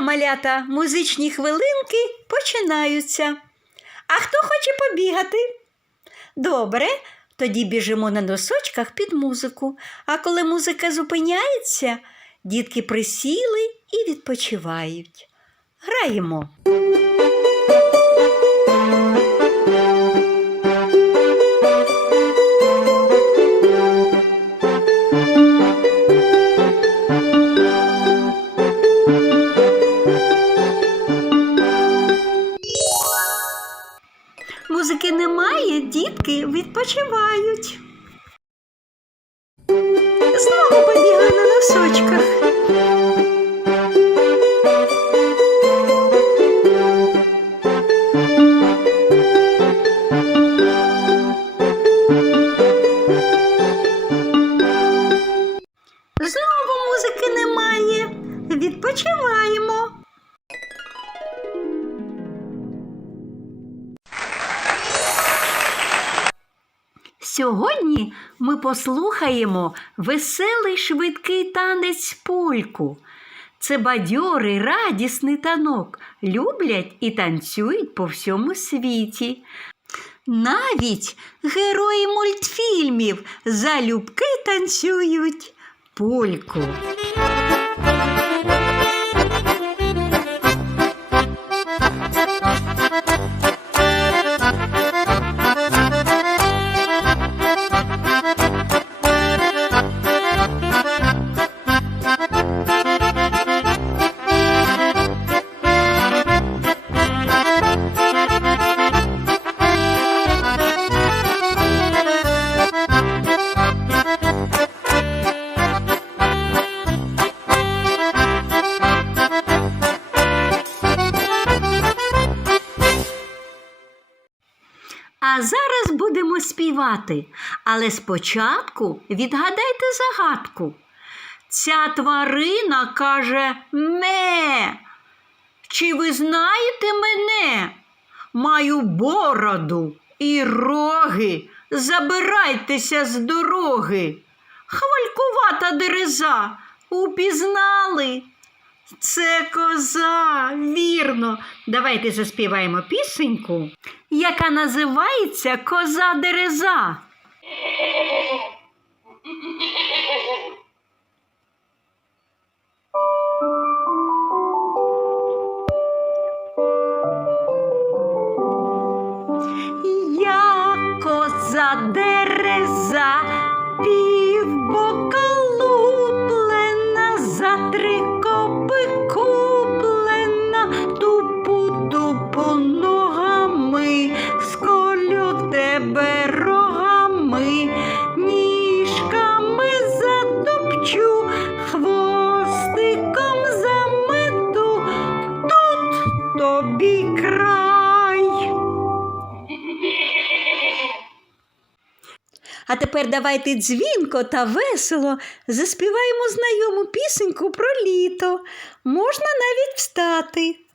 малята, музичні хвилинки починаються. А хто хоче побігати? Добре, тоді біжимо на носочках під музику. А коли музика зупиняється, дітки присіли і відпочивають. Граємо. Відпочиваємо. Сьогодні ми послухаємо веселий швидкий танець польку. Це бадьорий, радісний танок. Люблять і танцюють по всьому світі. Навіть герої мультфільмів залюбки танцюють польку. Будемо співати. Але спочатку відгадайте загадку. Ця тварина каже ме. Чи ви знаєте мене? Маю бороду і роги. Забирайтеся з дороги. Хвалькувата дереза. Упізнали. Це коза, вірно. Давайте заспіваємо пісеньку, яка називається Коза Дереза. Тобі край. А тепер давайте дзвінко та весело заспіваємо знайому пісеньку про літо. Можна навіть встати.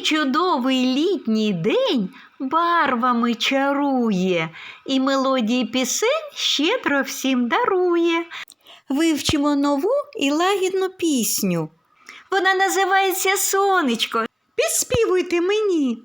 Чудовий літній день барвами чарує, і мелодії пісень щедро всім дарує. Вивчимо нову і лагідну пісню. Вона називається Сонечко. Підспівуйте мені.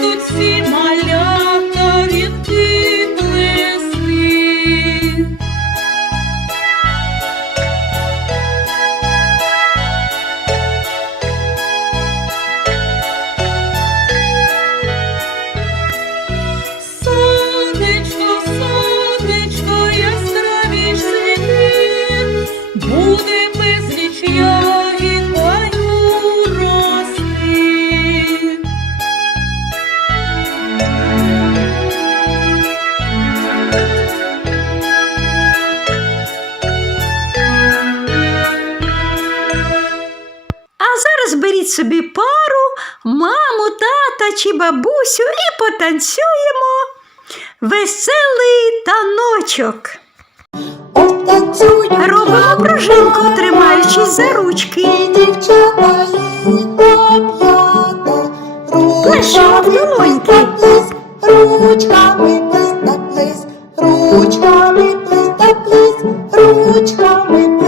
could see my собі пару, маму, тата чи бабусю і потанцюємо. Веселий таночок. Робимо пружинку, тримаючись за ручки. і в долоньки. ручками плес та плес, ручками плес та плес, ручками плес